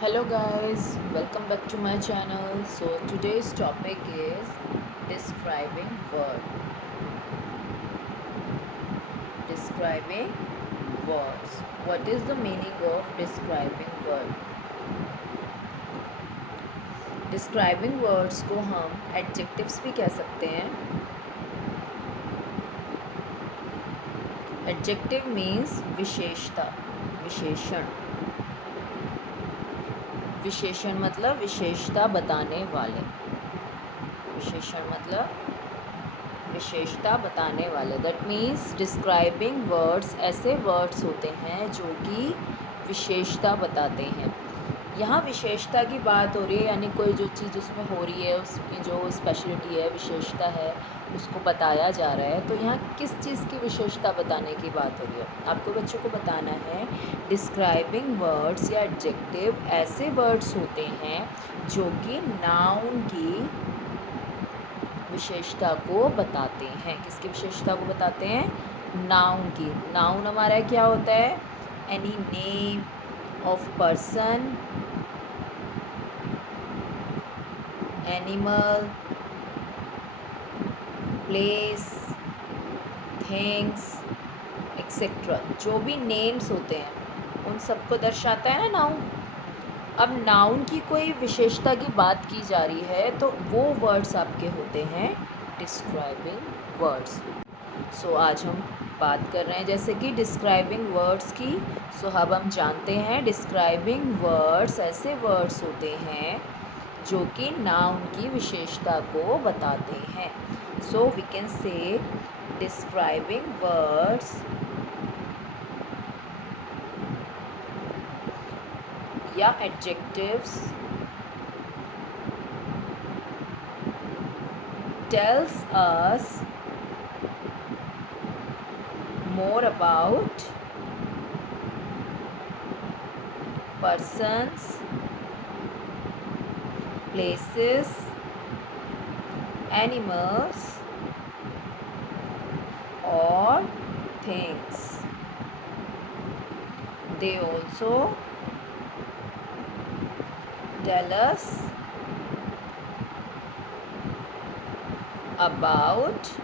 Hello guys, welcome back to my channel. So today's topic is describing word. Describing words. What is the meaning of describing word? Describing words को हम adjectives भी कह सकते हैं. Adjective means विशेषता, विशेषण. विशेषण मतलब विशेषता बताने वाले. विशेषण मतलब विशेषता बताने वाले. दैट मीन्स डिस्क्राइबिंग वर्ड्स ऐसे वर्ड्स होते हैं जो कि विशेषता बताते हैं. यहाँ विशेषता की बात हो रही है, यानी कोई जो चीज़ उसमें हो रही है, उसकी जो स्पेशलिटी है, विशेषता है, उसको बताया जा रहा है. तो यहाँ किस चीज़ की विशेषता बताने की बात हो रही है? आपको बच्चों को बताना है डिस्क्राइबिंग वर्ड्स या एडजेक्टिव ऐसे वर्ड्स होते हैं जो कि नाउन की विशेषता को बताते हैं. किसकी विशेषता को बताते हैं? नाउन की. नाउन हमारा क्या होता है? Any name of person, animal, place, things etcetera. जो भी नेम्स होते हैं उन सबको दर्शाता है ना नाउन. अब नाउन की कोई विशेषता की बात की जा रही है तो वो वर्ड्स आपके होते हैं डिस्क्राइबिंग वर्ड्स. सो आज हम बात कर रहे हैं जैसे कि डिस्क्राइबिंग वर्ड्स की. सो अब हम जानते हैं डिस्क्राइबिंग वर्ड्स ऐसे वर्ड्स होते हैं जो कि नाउन की विशेषता को बताते हैं. So we can say describing words या adjectives tells us more about persons, places, animals or things. They also tell us about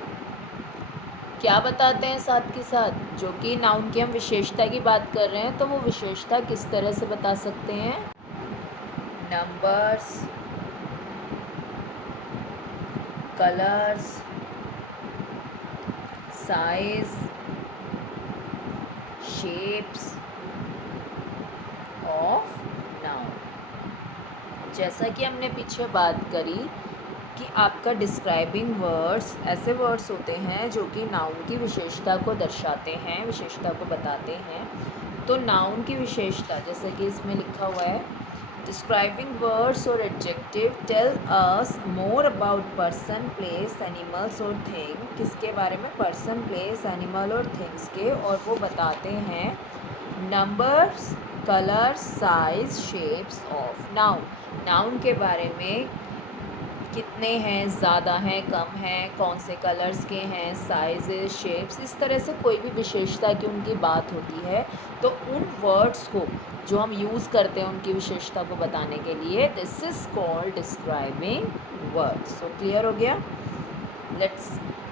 क्या बताते हैं साथ के साथ? जो कि नाउन की हम विशेषता की बात कर रहे हैं तो वो विशेषता किस तरह से बता सकते हैं? Numbers, colours, size, shapes of noun. जैसा कि हमने पीछे बात करी कि आपका डिस्क्राइबिंग वर्ड्स ऐसे वर्ड्स होते हैं जो कि नाउन की विशेषता को दर्शाते हैं, विशेषता को बताते हैं. तो नाउन की विशेषता जैसे कि इसमें लिखा हुआ है डिस्क्राइबिंग वर्ड्स और adjective tell us more about person, place, animals और थिंग. किसके बारे में? पर्सन, प्लेस, एनिमल और थिंग्स के. और वो बताते हैं numbers, colour, size, shapes of noun. Noun के बारे में कितने हैं, ज़्यादा हैं, कम हैं, कौन से कलर्स के हैं, साइजेस, शेप्स, इस तरह से कोई भी विशेषता की उनकी बात होती है तो उन वर्ड्स को जो हम यूज़ करते हैं उनकी विशेषता को बताने के लिए this is called describing words. So clear हो गया? लेट्स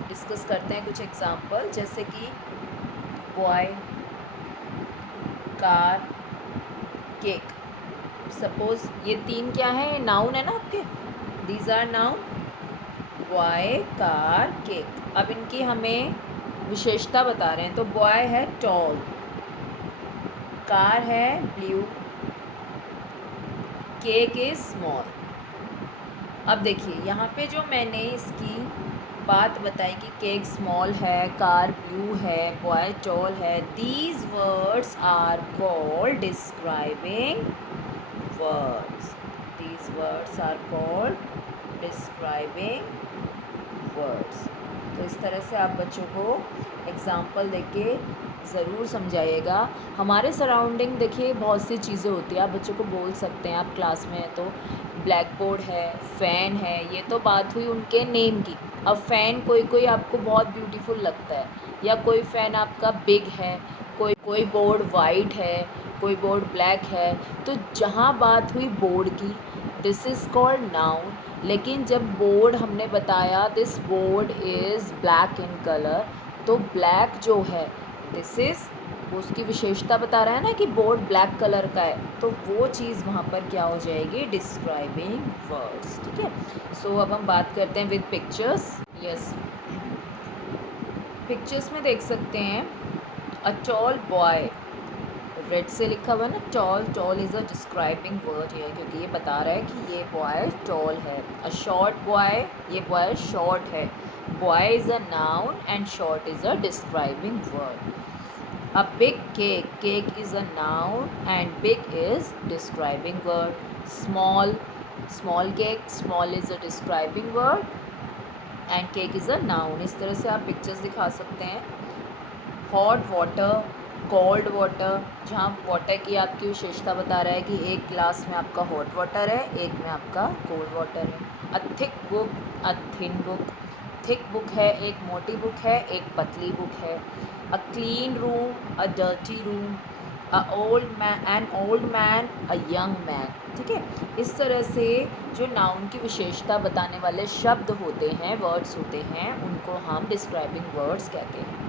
डिस्कस करते हैं कुछ एग्जांपल. जैसे कि बॉय, कार, केक. सपोज ये तीन क्या है? नाउन है ना आपके. These are noun. Boy, car, cake. अब इनकी हमें विशेषता बता रहे हैं तो बॉय है टॉल, कार है ब्लू, केक इज स्मॉल. अब देखिए यहाँ पे जो मैंने इसकी बात बताई कि केक स्मॉल है, कार ब्लू है, बॉय टॉल है, these words are called describing words. These words are called describing words. तो इस तरह से आप बच्चों को एग्ज़ाम्पल देके ज़रूर समझाइएगा. हमारे सराउंडिंग देखिए बहुत सी चीज़ें होती हैं, आप बच्चों को बोल सकते हैं. आप क्लास में हैं तो ब्लैक बोर्ड है, फ़ैन है, ये तो बात हुई उनके नेम की. अब फ़ैन कोई कोई आपको बहुत ब्यूटीफुल लगता है या कोई फ़ैन आपका बिग है, कोई कोई बोर्ड वाइट है, कोई बोर्ड ब्लैक है, तो जहाँ बात हुई बोर्ड की, दिस इज़ कॉल्ड नाउन। लेकिन जब बोर्ड हमने बताया this board is black in colour, तो ब्लैक जो है दिस इज़, वो उसकी विशेषता बता रहा है ना कि बोर्ड ब्लैक कलर का है, तो वो चीज़ वहाँ पर क्या हो जाएगी, डिस्क्राइबिंग वर्ड्स। ठीक है, सो अब हम बात करते हैं विद पिक्चर्स। यस, पिक्चर्स में देख सकते हैं अ टॉल बॉय, रेड से लिखा हुआ है ना tall, tall is a describing word है, क्योंकि ये बता रहा है कि ये बॉय टॉल है। अ शॉर्ट बॉय, ये बॉय शॉर्ट है। Boy is a noun and short is a describing word. A big cake, cake is a noun and big is describing word. Small, small cake, small is a describing word and cake is a noun. इस तरह से आप pictures दिखा सकते हैं। Hot water, cold water, जहाँ water की आपकी विशेषता बता रहा है कि एक ग्लास में आपका हॉट वाटर है, एक में आपका कोल्ड वाटर है। A thick book, a thin book, thick book है, एक मोटी बुक है, एक पतली बुक है। अ clean room, a dirty room, a old man, an old man, a young man. ठीक है, इस तरह से जो नाउन की विशेषता बताने वाले शब्द होते हैं, वर्ड्स होते हैं, उनको हम डिस्क्राइबिंग वर्ड्स कहते हैं।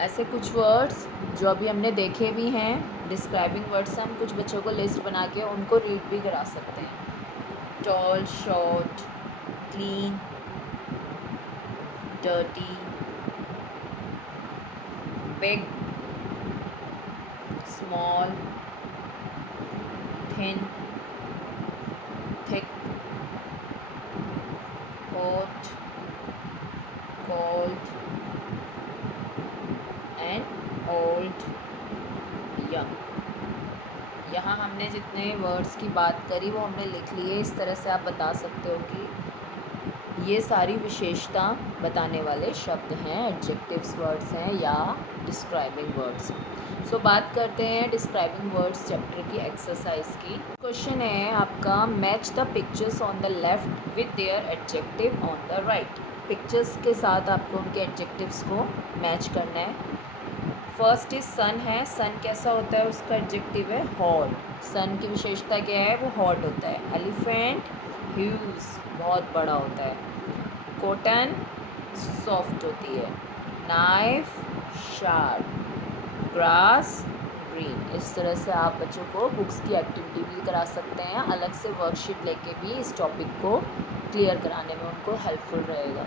ऐसे कुछ वर्ड्स जो अभी हमने देखे भी हैं डिस्क्राइबिंग वर्ड्स, हम कुछ बच्चों को लिस्ट बना के उनको रीड भी करा सकते हैं। Tall, short, clean, dirty, big, small, thin, thick, hot, cold and old, young. यहाँ हमने जितने वर्ड्स की बात करी वो हमने लिख लिए। इस तरह से आप बता सकते हो कि ये सारी विशेषता बताने वाले शब्द हैं, एडजेक्टिव्स वर्ड्स हैं या डिस्क्राइबिंग वर्ड्स। सो बात करते हैं डिस्क्राइबिंग वर्ड्स चैप्टर की एक्सरसाइज की। क्वेश्चन है आपका, match the pictures on the left with their adjective on the right. Pictures के साथ आपको उनके एडजेक्टिव्स को मैच करना है। फर्स्ट इज सन है, सन कैसा होता है, उसका एडजेक्टिव है हॉट। सन की विशेषता क्या है, वो हॉट होता है। एलिफेंट, ह्यूज, बहुत बड़ा होता है। कॉटन, सॉफ्ट होती है। Knife, sharp. Grass, green. इस तरह से आप बच्चों को बुक्स की एक्टिविटी भी करा सकते हैं, अलग से वर्कशीट लेके भी इस टॉपिक को क्लियर कराने में उनको हेल्पफुल रहेगा।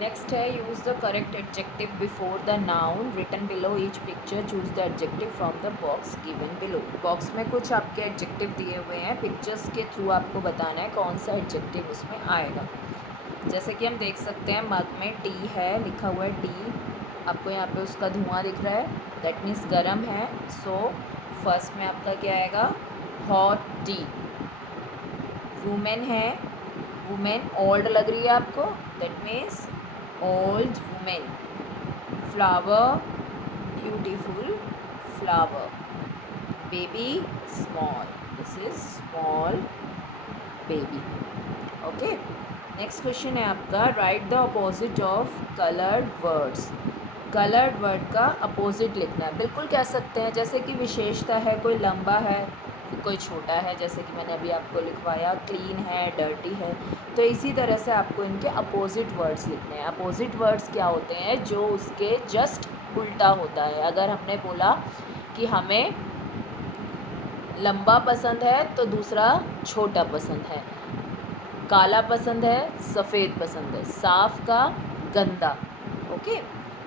नेक्स्ट है, use the correct adjective before the noun written below each picture, choose the adjective from the box given below. Box में कुछ आपके एडजेक्टिव दिए हुए हैं, पिक्चर्स के थ्रू आपको बताना है कौन सा एडजेक्टिव उसमें आएगा। जैसे कि हम देख सकते हैं मग में टी है, लिखा हुआ है टी, आपको यहाँ पे उसका धुआं दिख रहा है, दैट मीन्स गर्म है। सो फर्स्ट में आपका क्या आएगा, हॉट टी। वुमेन है, वुमेन ओल्ड लग रही है आपको, that means old women. Flower, beautiful flower. Baby, small, this is small baby. Okay, next question है आपका, right the opposite of coloured words. Coloured word का अपोजिट लिखना है, बिल्कुल कह सकते हैं जैसे कि विशेषता है, कोई लंबा है कोई छोटा है, जैसे कि मैंने अभी आपको लिखवाया, क्लीन है, डर्टी है, तो इसी तरह से आपको इनके अपोजिट वर्ड्स लिखने हैं। अपोजिट वर्ड्स क्या होते हैं, जो उसके जस्ट उल्टा होता है। अगर हमने बोला कि हमें लंबा पसंद है तो दूसरा छोटा पसंद है, काला पसंद है, सफ़ेद पसंद है, साफ का गंदा, ओके,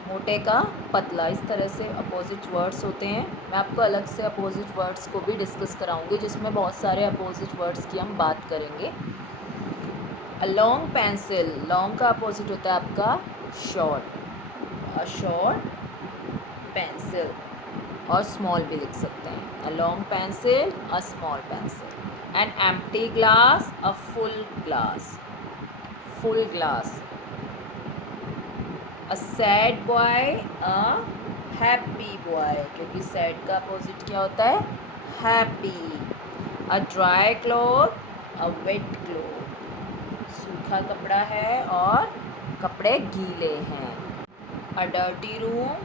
मोटे का पतला। इस तरह से अपोजिट वर्ड्स होते हैं। मैं आपको अलग से अपोजिट वर्ड्स को भी डिस्कस कराऊंगी, जिसमें बहुत सारे अपोजिट वर्ड्स की हम बात करेंगे। अ लॉन्ग पेंसिल, लॉन्ग का अपोजिट होता है आपका शॉर्ट। अ शॉर्ट पेंसिल, और स्मॉल भी लिख सकते हैं। A long pencil, a small pencil. An empty glass, a full glass, full glass. A sad boy, a happy boy, क्योंकि सैड का अपोजिट क्या होता है, happy. A dry cloth, a wet cloth, सूखा कपड़ा है और कपड़े गीले हैं। A dirty room,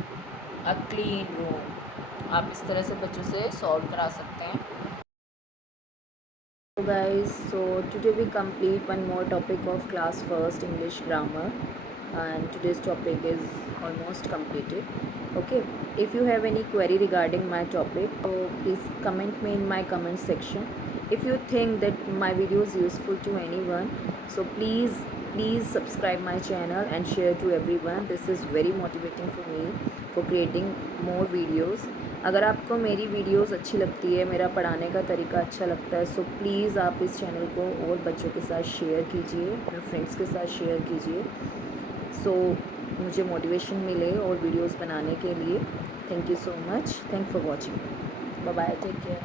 a clean room. आप इस तरह से बच्चों से सॉल्व करा सकते हैं। So guys, so today we complete one more topic of class first English grammar, and today's topic is almost completed. Okay, if you have any query regarding my topic, so please comment me in my comment section. If you think that my video is useful to anyone, so please subscribe my channel and share to everyone. This is very motivating for me for creating more videos. अगर आपको मेरी videos अच्छी लगती है, मेरा पढ़ाने का तरीका अच्छा लगता है, सो प्लीज़ आप इस चैनल को और बच्चों के साथ शेयर कीजिए, अपने फ्रेंड्स के साथ शेयर कीजिए, सो मुझे मोटिवेशन मिले और वीडियोस बनाने के लिए। Thank you so much, thank for watching, bye bye, take care.